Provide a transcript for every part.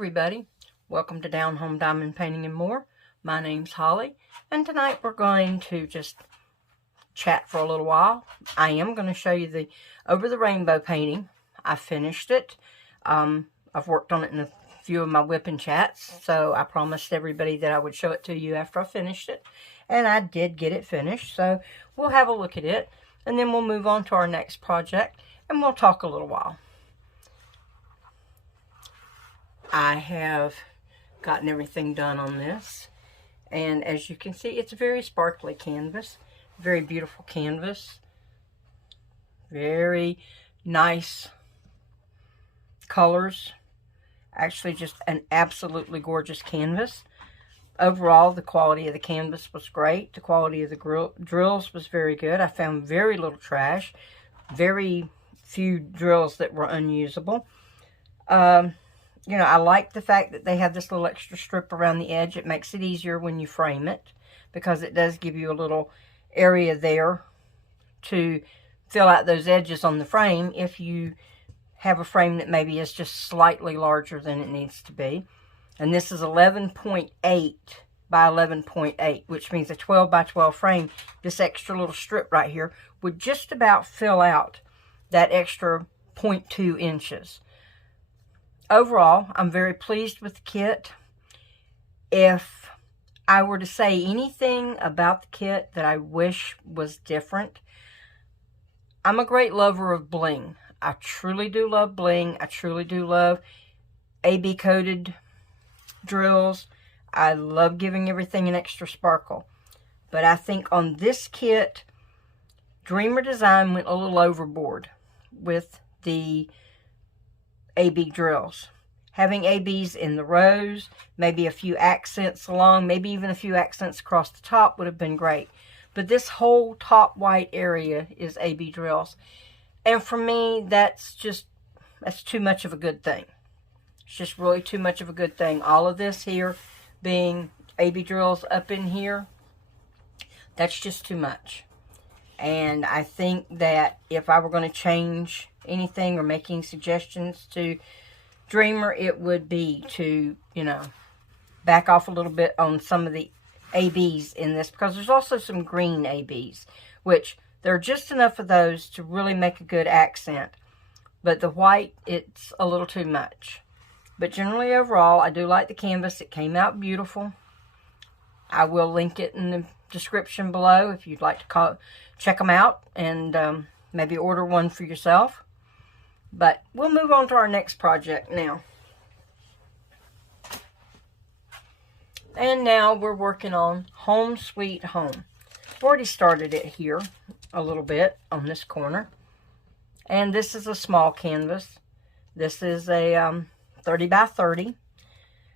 everybody, welcome to Down Home Diamond Painting and More. My name's Holly, and tonight we're going to just chat for a little while. I am going to show you the Over the Rainbow painting. I finished it. I've worked on it in a few of my WIP and Chats, so I promised everybody that I would show it to you after I finished it, and I did get it finished, so we'll have a look at it, and then we'll move on to our next project, and we'll talk a little while. I have gotten everything done on this, and as you can see, it's a very sparkly canvas, very beautiful canvas, very nice colors, actually just an absolutely gorgeous canvas. Overall, the quality of the canvas was great. The quality of the drills was very good. I found very little trash, very few drills that were unusable. You know, I like the fact that they have this little extra strip around the edge. It makes it easier when you frame it, because it does give you a little area there to fill out those edges on the frame if you have a frame that maybe is just slightly larger than it needs to be. And this is 11.8 by 11.8, which means a 12 by 12 frame. This extra little strip right here would just about fill out that extra 0.2 inches. Overall, I'm very pleased with the kit. If I were to say anything about the kit that I wish was different, I'm a great lover of bling. I truly do love bling. I truly do love AB coated drills. I love giving everything an extra sparkle. But I think on this kit, Dreamer Design went a little overboard with the AB drills. Having ABs in the rows, maybe a few accents along, maybe even a few accents across the top would have been great. But this whole top white area is AB drills. And for me, that's too much of a good thing. It's just really too much of a good thing. All of this here being AB drills up in here, that's just too much. And I think that if I were going to change anything or making suggestions to Dreamer, it would be to, you know, back off a little bit on some of the ABs in this, because there's also some green ABs, which there are just enough of those to really make a good accent. But the white, it's a little too much. But generally overall, I do like the canvas. It came out beautiful. I will link it in the description below if you'd like to check them out and maybe order one for yourself. But we'll move on to our next project now. And now we're working on Home Sweet Home. I've already started it here a little bit on this corner. And this is a small canvas. This is a 30 by 30.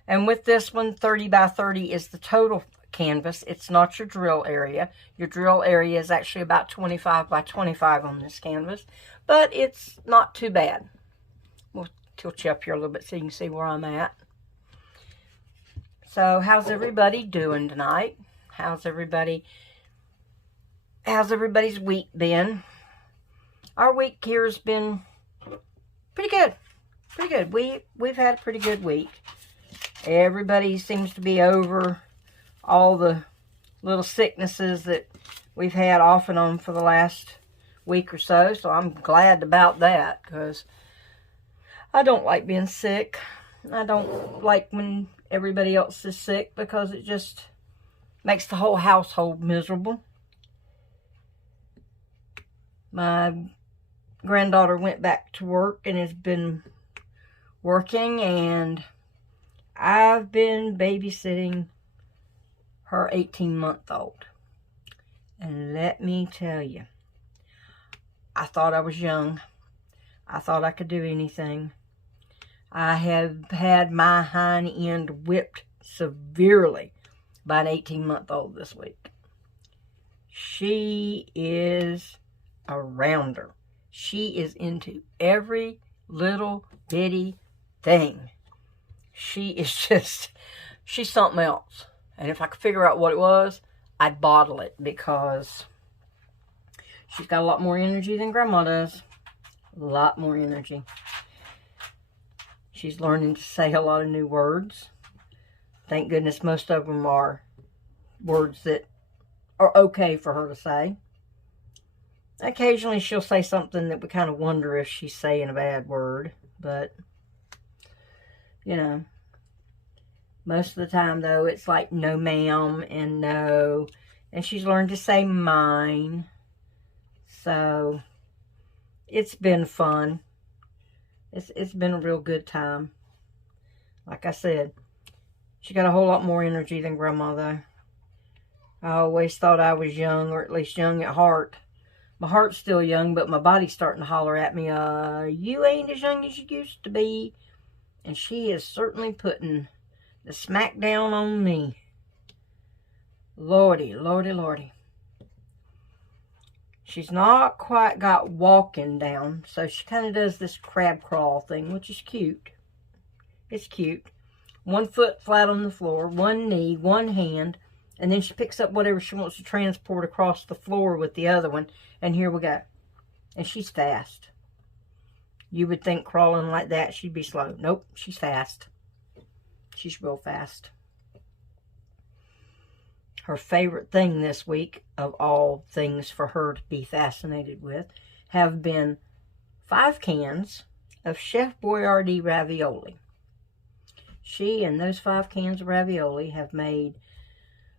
And with this one, 30 by 30 is the total canvas. It's not your drill area. Your drill area is actually about 25 by 25 on this canvas, but it's not too bad. We'll tilt you up here a little bit so you can see where I'm at. So how's everybody doing tonight? How's everybody's week been? Our week here has been pretty good. Pretty good. We've had a pretty good week. Everybody seems to be over all the little sicknesses that we've had off and on for the last week or so. So I'm glad about that, because I don't like being sick. I don't like when everybody else is sick, because it just makes the whole household miserable. My granddaughter went back to work and has been working, and I've been babysitting her 18-month-old. And let me tell you, I thought I was young. I thought I could do anything. I have had my hind end whipped severely by an 18-month-old this week. She is a rounder. She is into every little bitty thing. She is just, she's something else. And if I could figure out what it was, I'd bottle it, because she's got a lot more energy than Grandma does. A lot more energy. She's learning to say a lot of new words. Thank goodness most of them are words that are okay for her to say. Occasionally she'll say something that we kind of wonder if she's saying a bad word. But, you know, most of the time, though, it's like no ma'am and no. And she's learned to say mine. So, it's been fun. It's been a real good time. Like I said, she got a whole lot more energy than Grandma, though. I always thought I was young, or at least young at heart. My heart's still young, but my body's starting to holler at me, you ain't as young as you used to be. And she is certainly putting the smack down on me. Lordy, lordy, lordy. She's not quite got walking down, so she kind of does this crab crawl thing, which is cute. It's cute. One foot flat on the floor, one knee, one hand, and then she picks up whatever she wants to transport across the floor with the other one, and here we go. And she's fast. You would think crawling like that she'd be slow. Nope, she's fast. She's real fast. Her favorite thing this week, of all things for her to be fascinated with, have been 5 cans of Chef Boyardee ravioli. She and those 5 cans of ravioli have made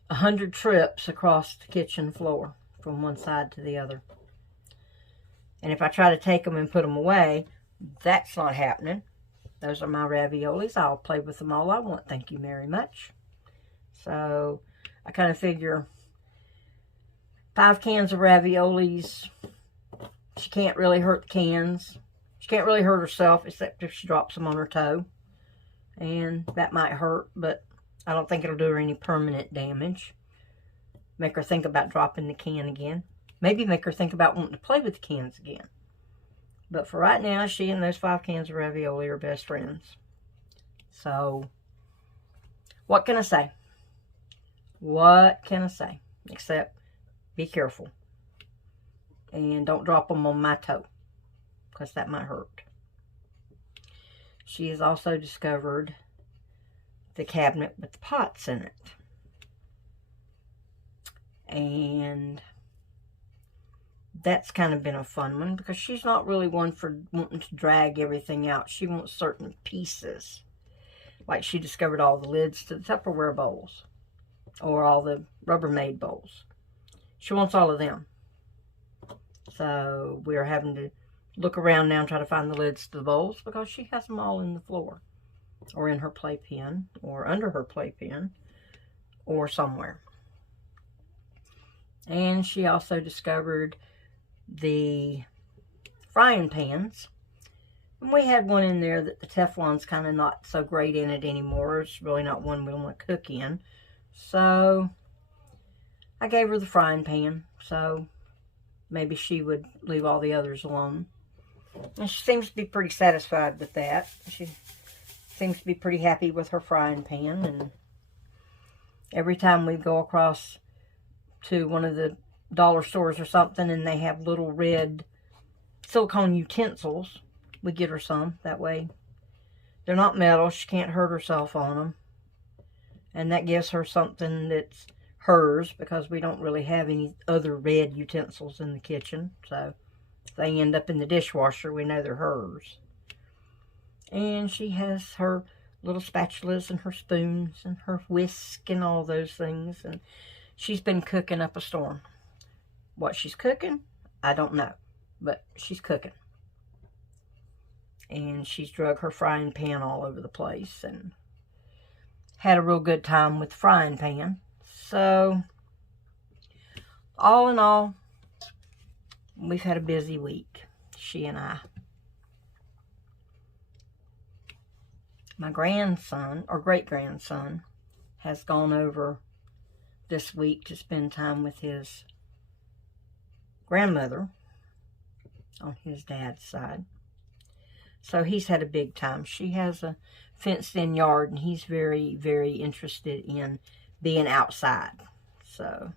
100 trips across the kitchen floor from one side to the other. And if I try to take them and put them away, that's not happening. Those are my raviolis. I'll play with them all I want. Thank you very much. So I kind of figure 5 cans of raviolis. She can't really hurt the cans. She can't really hurt herself except if she drops them on her toe. And that might hurt, but I don't think it'll do her any permanent damage. Make her think about dropping the can again. Maybe make her think about wanting to play with the cans again. But for right now, she and those 5 cans of ravioli are best friends. So, what can I say? What can I say? Except, be careful. And don't drop them on my toe, because that might hurt. She has also discovered the cabinet with the pots in it. And that's kind of been a fun one, because she's not really one for wanting to drag everything out. She wants certain pieces. Like she discovered all the lids to the Tupperware bowls, or all the Rubbermaid bowls. She wants all of them. So we're having to look around now and try to find the lids to the bowls, because she has them all in the floor, or in her playpen, or under her playpen, or somewhere. And she also discovered the frying pans. And we had one in there that the Teflon's kind of not so great in it anymore. It's really not one we want to cook in. So I gave her the frying pan. So maybe she would leave all the others alone. And she seems to be pretty satisfied with that. She seems to be pretty happy with her frying pan. And every time we go across to one of the dollar stores or something and they have little red silicone utensils, we get her some. That way they're not metal. She can't hurt herself on them. And that gives her something that's hers, because we don't really have any other red utensils in the kitchen. So if they end up in the dishwasher, we know they're hers. And she has her little spatulas and her spoons and her whisk and all those things. And she's been cooking up a storm. What she's cooking, I don't know. But she's cooking. And she's drug her frying pan all over the place. And had a real good time with the frying pan. So, all in all, we've had a busy week. She and I. My grandson, or great-grandson, has gone over this week to spend time with his grandmother on his dad's side. So he's had a big time. She has a fenced-in yard, and he's very, very interested in being outside. So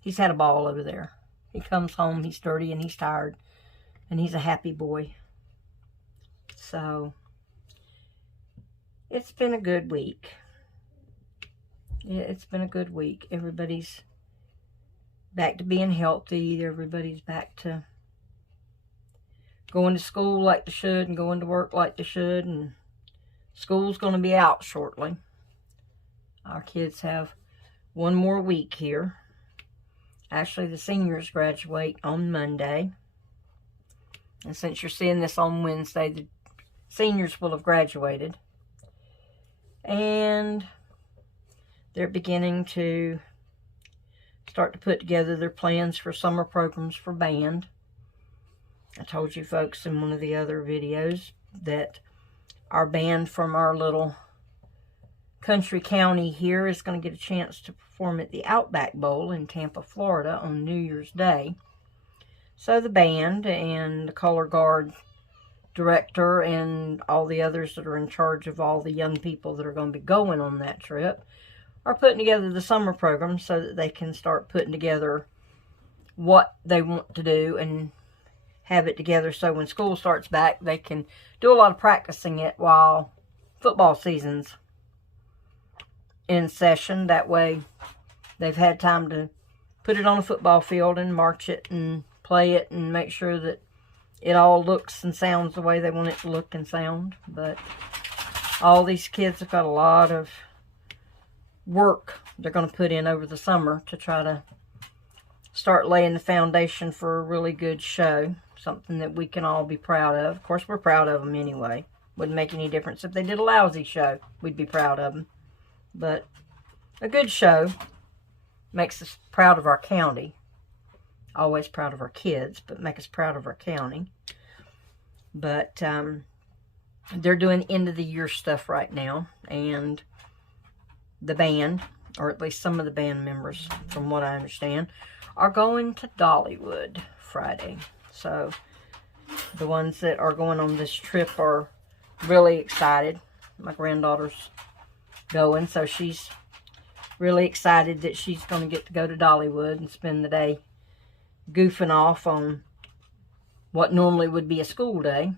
he's had a ball over there. He comes home, he's dirty and he's tired, and he's a happy boy. So it's been a good week. Yeah, it's been a good week. Everybody's back to being healthy. Everybody's back to going to school like they should and going to work like they should. And school's going to be out shortly. Our kids have one more week here. Actually, the seniors graduate on Monday. And since you're seeing this on Wednesday, the seniors will have graduated. And they're beginning to start to put together their plans for summer programs for band. I told you folks in one of the other videos that our band from our little country county here is going to get a chance to perform at the Outback Bowl in Tampa, Florida on New Year's Day. So the band and the color guard director and all the others that are in charge of all the young people that are going to be going on that trip are putting together the summer program so that they can start putting together what they want to do and have it together so when school starts back, they can do a lot of practicing it while football season's in session. That way they've had time to put it on a football field and march it and play it and make sure that it all looks and sounds the way they want it to look and sound. But all these kids have got a lot of work they're going to put in over the summer to try to start laying the foundation for a really good show. Something that we can all be proud of. Of course, we're proud of them anyway. Wouldn't make any difference if they did a lousy show. We'd be proud of them. But a good show makes us proud of our county. Always proud of our kids, but make us proud of our county. But they're doing end of the year stuff right now. And the band, or at least some of the band members, from what I understand, are going to Dollywood Friday. So the ones that are going on this trip are really excited. My granddaughter's going, so she's really excited that she's going to get to go to Dollywood and spend the day goofing off on what normally would be a school day.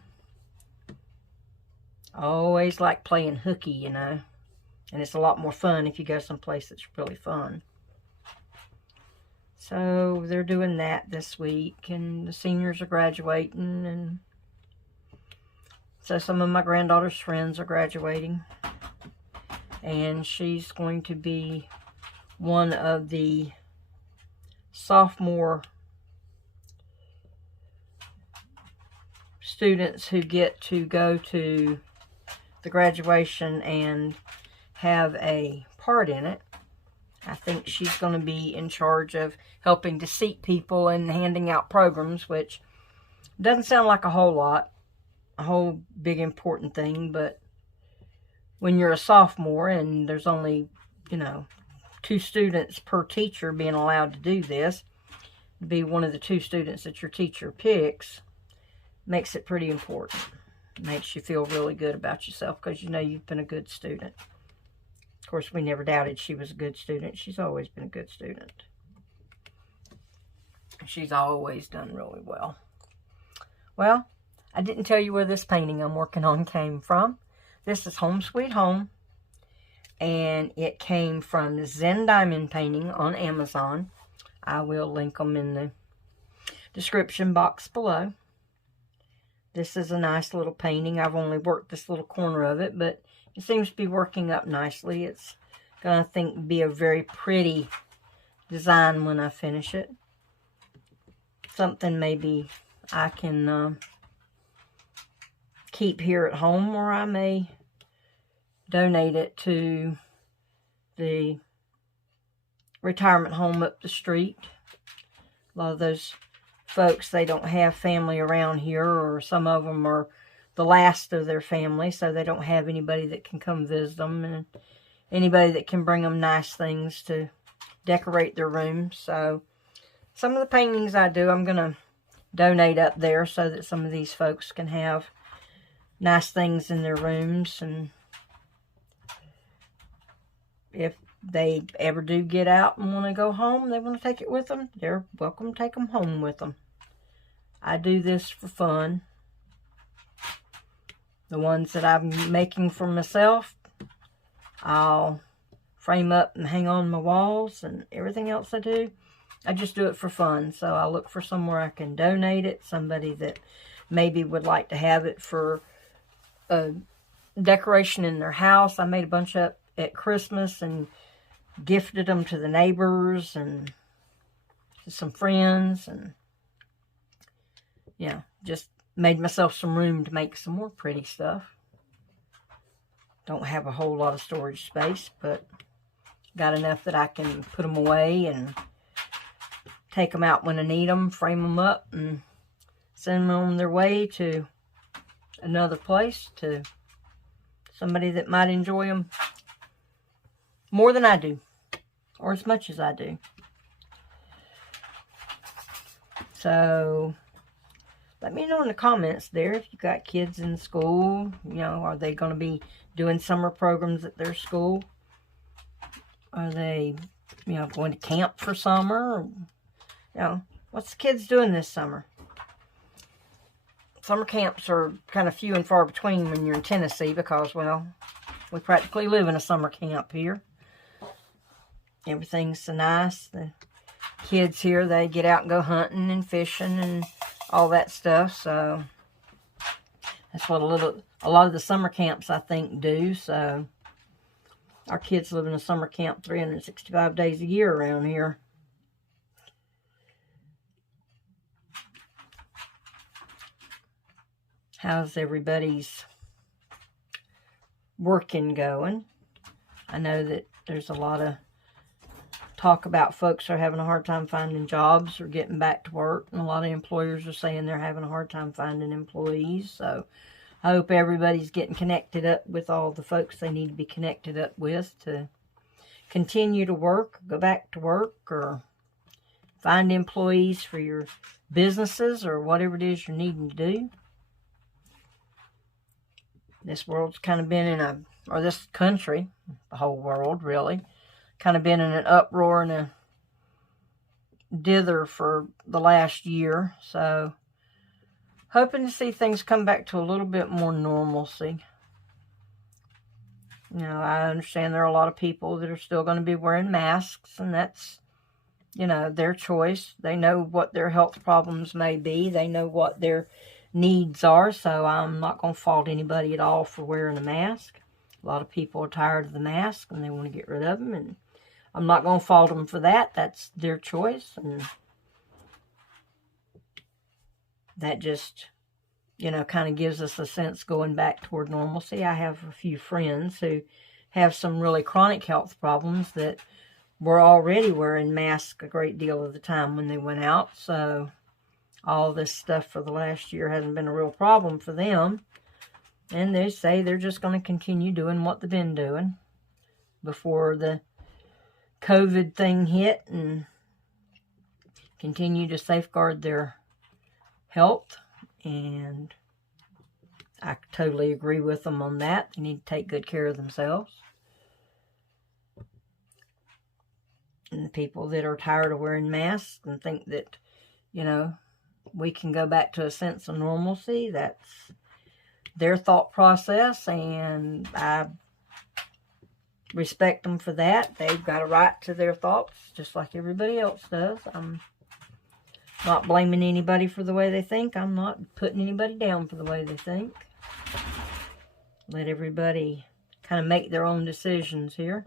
I always like playing hooky, you know. And it's a lot more fun if you go someplace that's really fun. So they're doing that this week, and the seniors are graduating, and so some of my granddaughter's friends are graduating, and she's going to be one of the sophomore students who get to go to the graduation and have a part in it. I think she's going to be in charge of helping to seat people and handing out programs, which doesn't sound like a whole big important thing, but when you're a sophomore and there's only, 2 students per teacher being allowed to do this, be one of the 2 students that your teacher picks, makes it pretty important. Makes you feel really good about yourself because you know you've been a good student. Of course, we never doubted she was a good student. She's always been a good student. She's always done really well. Well, I didn't tell you where this painting I'm working on came from. This is Home Sweet Home. And it came from Zen Diamond Painting on Amazon. I will link them in the description box below. This is a nice little painting. I've only worked this little corner of it, but it seems to be working up nicely. It's going to be a very pretty design when I finish it. Something maybe I can keep here at home, or I may donate it to the retirement home up the street. A lot of those folks, they don't have family around here, or some of them are the last of their family, so they don't have anybody that can come visit them and anybody that can bring them nice things to decorate their rooms. So some of the paintings I do, I'm going to donate up there so that some of these folks can have nice things in their rooms. And if they ever do get out and want to go home, they want to take it with them, they're welcome to take them home with them. I do this for fun. The ones that I'm making for myself, I'll frame up and hang on my walls, and everything else I do, I just do it for fun. So I look for somewhere I can donate it, somebody that maybe would like to have it for a decoration in their house. I made a bunch up at Christmas and gifted them to the neighbors and to some friends, and yeah, just made myself some room to make some more pretty stuff. Don't have a whole lot of storage space, but got enough that I can put them away and take them out when I need them, frame them up, and send them on their way to another place, to somebody that might enjoy them more than I do, or as much as I do. So let me know in the comments there if you got kids in school. You know, are they going to be doing summer programs at their school? Are they, you know, going to camp for summer? Or, you know, what's the kids doing this summer? Summer camps are kind of few and far between when you're in Tennessee because, well, we practically live in a summer camp here. Everything's so nice. The kids here, they get out and go hunting and fishing and all that stuff. So that's what a lot of the summer camps, I think, do. So our kids live in a summer camp 365 days a year around here. How's everybody's working going? I know that there's a lot of talk about folks are having a hard time finding jobs or getting back to work, and a lot of employers are saying they're having a hard time finding employees. So I hope everybody's getting connected up with all the folks they need to be connected up with to continue to work, go back to work, or find employees for your businesses or whatever it is you're needing to do. This world's kind of been or this country, the whole world really, kind of been in an uproar and a dither for the last year. So hoping to see things come back to a little bit more normalcy. You know, I understand there are a lot of people that are still going to be wearing masks, and that's, you know, their choice. They know what their health problems may be. They know what their needs are, so I'm not going to fault anybody at all for wearing a mask. A lot of people are tired of the mask and they want to get rid of them, and I'm not going to fault them for that. That's their choice, and that just, you know, kind of gives us a sense going back toward normalcy. I have a few friends who have some really chronic health problems that were already wearing masks a great deal of the time when they went out, so all this stuff for the last year hasn't been a real problem for them. And they say they're just going to continue doing what they've been doing before the COVID thing hit, and continue to safeguard their health. And I totally agree with them on that. They need to take good care of themselves. And the people that are tired of wearing masks and think that, you know, we can go back to a sense of normalcy, that's their thought process, and I respect them for that. They've got a right to their thoughts, just like everybody else does. I'm not blaming anybody for the way they think. I'm not putting anybody down for the way they think. Let everybody kind of make their own decisions here.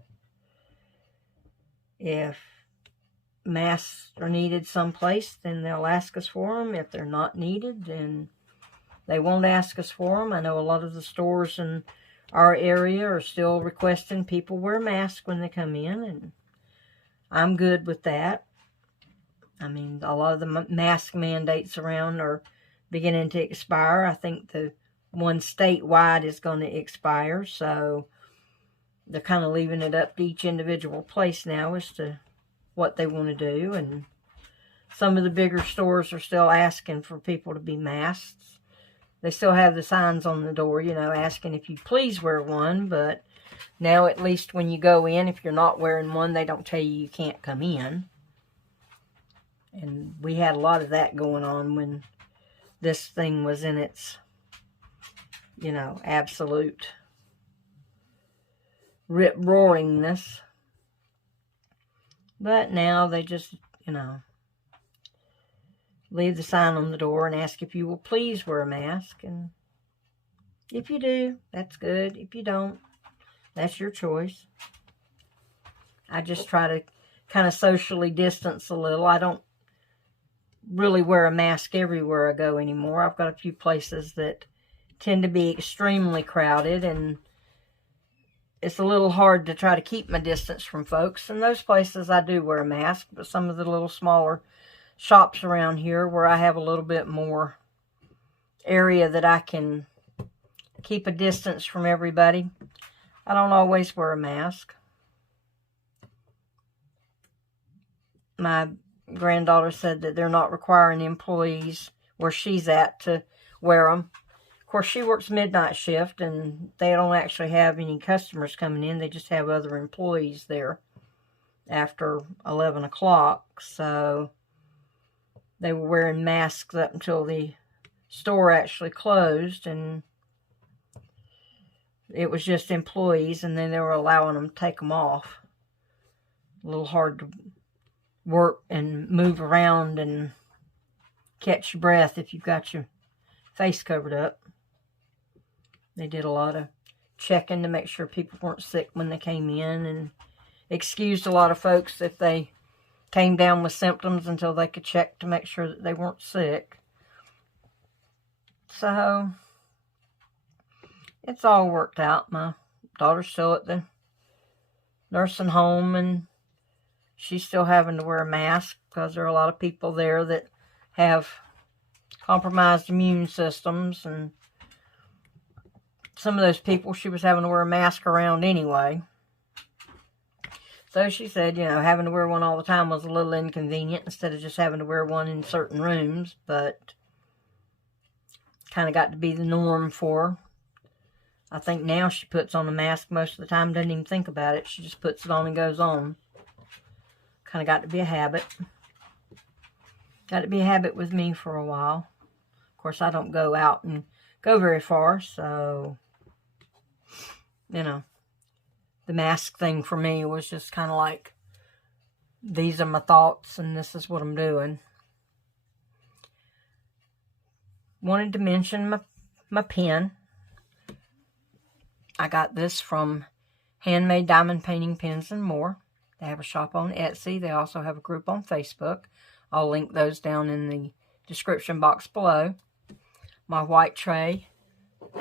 If masks are needed someplace, then they'll ask us for them. If they're not needed, then they won't ask us for them. I know a lot of the stores in our area are still requesting people wear masks when they come in, and I'm good with that. I mean, a lot of the mask mandates around are beginning to expire. I think the one statewide is going to expire, so they're kind of leaving it up to each individual place now as to what they want to do. And some of the bigger stores are still asking for people to be masked. They still have the signs on the door, you know, asking if you please wear one, but now at least when you go in, if you're not wearing one, they don't tell you can't come in. And we had a lot of that going on when this thing was in its, you know, absolute rip-roaringness. But now they just, you know, leave the sign on the door and ask if you will please wear a mask. And if you do, that's good. If you don't, that's your choice. I just try to kind of socially distance a little. I don't really wear a mask everywhere I go anymore. I've got a few places that tend to be extremely crowded, and it's a little hard to try to keep my distance from folks. In those places, I do wear a mask, but some of the little smaller shops around here where I have a little bit more area that I can keep a distance from everybody, I don't always wear a mask. My granddaughter said that they're not requiring employees where she's at to wear them. Of course, she works midnight shift, and they don't actually have any customers coming in. They just have other employees there after 11 o'clock. So they were wearing masks up until the store actually closed, and it was just employees, and then they were allowing them to take them off. A little hard to work and move around and catch your breath if you've got your face covered up. They did a lot of checking to make sure people weren't sick when they came in, and excused a lot of folks if they came down with symptoms until they could check to make sure that they weren't sick. So it's all worked out. My daughter's still at the nursing home, and she's still having to wear a mask because there are a lot of people there that have compromised immune systems, and some of those people she was having to wear a mask around anyway. So she said, you know, having to wear one all the time was a little inconvenient instead of just having to wear one in certain rooms, but kind of got to be the norm for her. I think now she puts on a mask most of the time, doesn't even think about it. She just puts it on and goes on. Kind of got to be a habit. Got to be a habit with me for a while. Of course, I don't go out and go very far, so, you know, the mask thing for me was just kind of like, these are my thoughts and this is what I'm doing. Wanted to mention my pen. I got this from Handmade Diamond Painting Pens and More. They have a shop on Etsy. They also have a group on Facebook. I'll link those down in the description box below. My white tray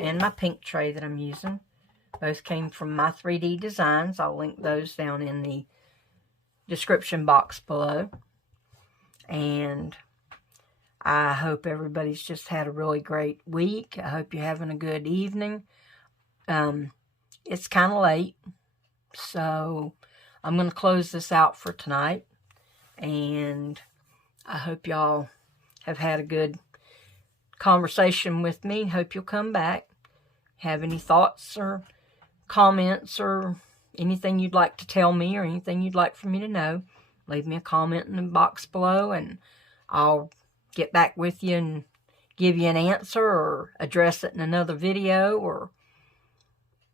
and my pink tray that I'm using both came from my 3D designs. I'll link those down in the description box below. And I hope everybody's just had a really great week. I hope you're having a good evening. It's kind of late, so I'm going to close this out for tonight. And I hope y'all have had a good conversation with me. Hope you'll come back. Have any thoughts or comments or anything you'd like to tell me or anything you'd like for me to know, leave me a comment in the box below, and I'll get back with you and give you an answer or address it in another video or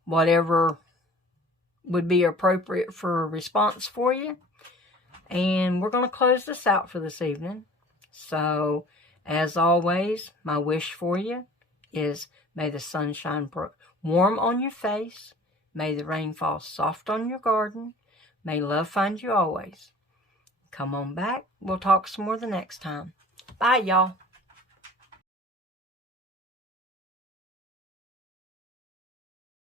whatever would be appropriate for a response for you. And we're going to close this out for this evening. So, as always, my wish for you is may the sun shine warm on your face. May the rain fall soft on your garden. May love find you always. Come on back. We'll talk some more the next time. Bye, y'all.